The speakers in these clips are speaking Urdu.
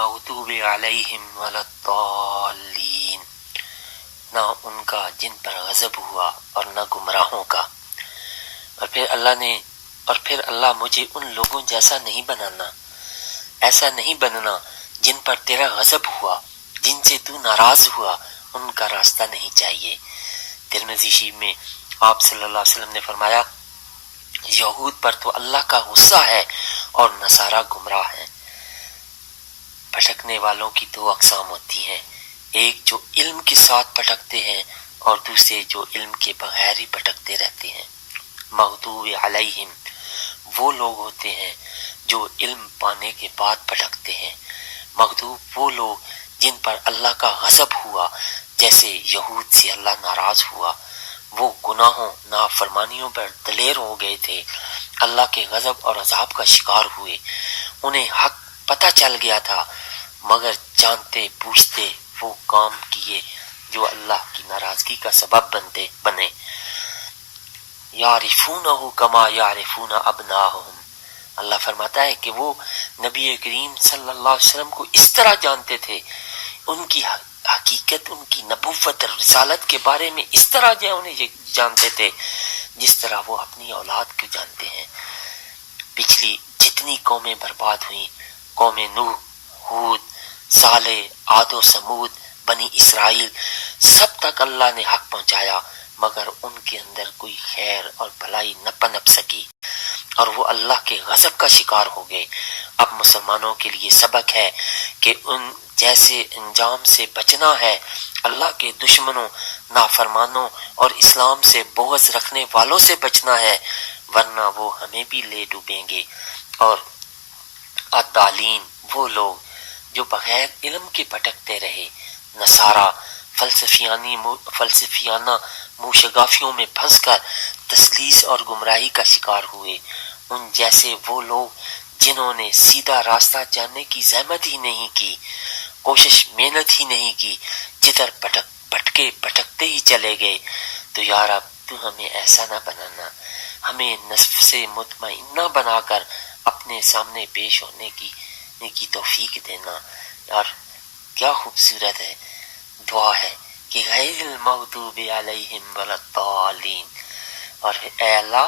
المغضوب علیہم ولا الضالین، نہ ان کا جن پر غضب ہوا اور نہ گمراہوں کا۔ اور پھر اللہ مجھے ان لوگوں جیسا نہیں بنانا، ایسا نہیں بننا جن پر تیرا غضب ہوا، جن سے تو ناراض ہوا، ان کا راستہ نہیں چاہیے۔ ترمذی شریف میں آپ صلی اللہ علیہ وسلم نے فرمایا یہود پر تو اللہ کا غصہ ہے اور نصارہ گمراہ ہیں۔ بھٹکنے والوں کی دو اقسام ہوتی ہیں، ایک جو علم کے ساتھ بھٹکتے ہیں اور دوسرے جو علم کے بغیر ہی بھٹکتے رہتے ہیں۔ مغضوب علیہم وہ لوگ ہوتے ہیں جو علم پانے کے بعد بھٹکتے ہیں، مغضوب وہ لوگ جن پر اللہ کا غضب ہوا، جیسے یہود سے اللہ ناراض ہوا، وہ گناہوں نافرمانیوں پر دلیر ہو گئے تھے، اللہ کے غضب اور عذاب کا شکار ہوئے، انہیں حق پتہ چل گیا تھا مگر جانتے بوجھتے وہ کام کیے جو اللہ کی ناراضگی کا سبب بنے۔ یعرفونہ کما یعرفون ابناءہم، اللہ فرماتا ہے کہ وہ نبی کریم صلی اللہ علیہ وسلم کو اس طرح جانتے تھے، ان کی حقیقت، ان کی نبوت اور رسالت کے بارے میں اس طرح انہیں جانتے تھے جس طرح وہ اپنی اولاد کو جانتے ہیں۔ پچھلی جتنی قومیں برباد ہوئیں، قوم نوح، ہود، صالح، عاد و سمود، بنی اسرائیل، سب تک اللہ نے حق پہنچایا مگر ان کے اندر کوئی خیر اور بھلائی نہ پنپ سکی اور وہ اللہ کے غضب کا شکار ہو گئے۔ اب مسلمانوں کے لیے سبق ہے کہ ان جیسے انجام سے بچنا ہے، اللہ کے دشمنوں، نافرمانوں اور اسلام سے بغض رکھنے والوں سے بچنا ہے، ورنہ وہ ہمیں بھی لے ڈوبیں گے۔ اور الضالین وہ لوگ جو بغیر علم کے بھٹکتے رہے، نصارہ فلسفیانہ موشگافیوں میں پھنس کر تثلیث اور گمراہی کا شکار ہوئے، ان جیسے وہ لوگ جنہوں نے سیدھا راستہ جاننے کی زحمت ہی نہیں کی، کوشش محنت ہی نہیں کی، جدھر بھٹکتے ہی چلے گئے۔ تو یا رب تو ہمیں ایسا نہ بنانا، ہمیں نفس مطمئنہ بنا کر اپنے سامنے پیش ہونے کی توفیق دینا۔ اور کیا خوبصورت ہے دعا ہے کہ غیر المغضوب علیہم ولا الضالین، اور اے اللہ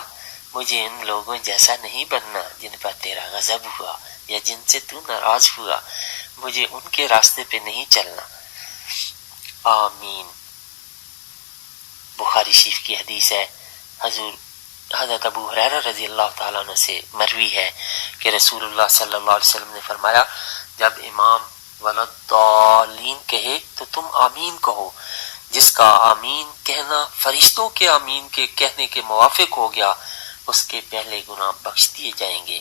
مجھے ان لوگوں جیسا نہیں بننا جن پر تیرا غضب ہوا یا جن سے تو ناراض ہوا، مجھے ان کے راستے پہ نہیں چلنا۔ آمین۔ بخاری شریف کی حدیث ہے، حضرت ابو ہریرہ رضی اللہ تعالیٰ عنہ سے مروی ہے کہ رسول اللہ صلی اللہ علیہ وسلم نے فرمایا جب امام ولدالین کہے تو تم آمین کہو، جس کا آمین کہنا فرشتوں کے آمین کے کہنے کے موافق ہو گیا اس کے پہلے گناہ بخش دیے جائیں گے۔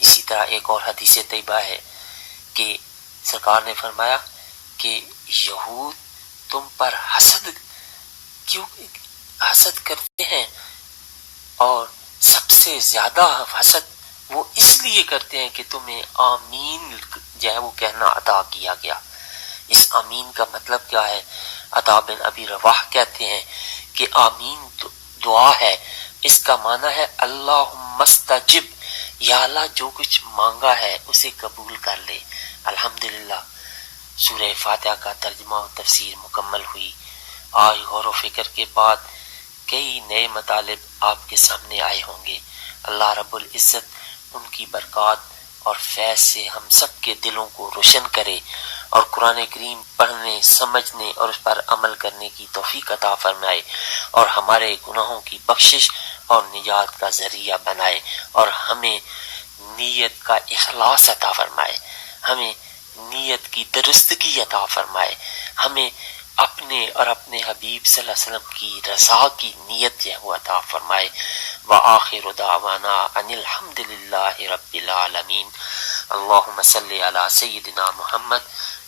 اسی طرح ایک اور حدیث طیبہ ہے کہ سرکار نے فرمایا کہ یہود تم پر حسد کرتے ہیں، اور سب سے زیادہ حسد وہ اس لیے کرتے ہیں کہ تمہیں آمین جو ہے وہ کہنا عطا کیا گیا۔ اس آمین کا مطلب کیا ہے؟ عطا بن ابی رواح کہتے ہیں کہ آمین دعا ہے، اس کا معنی ہے اللہم استجب، یا اللہ جو کچھ مانگا ہے اسے قبول کر لے۔ الحمدللہ سورہ فاتحہ کا ترجمہ و تفسیر مکمل ہوئی۔ آج غور و فکر کے بعد کئی نئے مطالب آپ کے سامنے آئے ہوں گے۔ اللہ رب العزت ان کی برکات اور فیض سے ہم سب کے دلوں کو روشن کرے اور قرآن کریم پڑھنے، سمجھنے اور اس پر عمل کرنے کی توفیق عطا فرمائے اور ہمارے گناہوں کی بخشش اور نجات کا ذریعہ بنائے اور ہمیں نیت کا اخلاص عطا فرمائے، ہمیں نیت کی درستگی عطا فرمائے، ہمیں اپنے اور اپنے حبیب صلی اللہ علیہ وسلم کی رضا کی نیت وہ عطا فرمائے۔ وآخر دعوانا ان الحمد للہ رب العالمین۔ اللہم صلی علی سیدنا محمد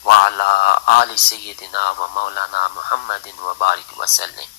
وعلی آل سیدنا و مولانا محمد وبارک وسلم۔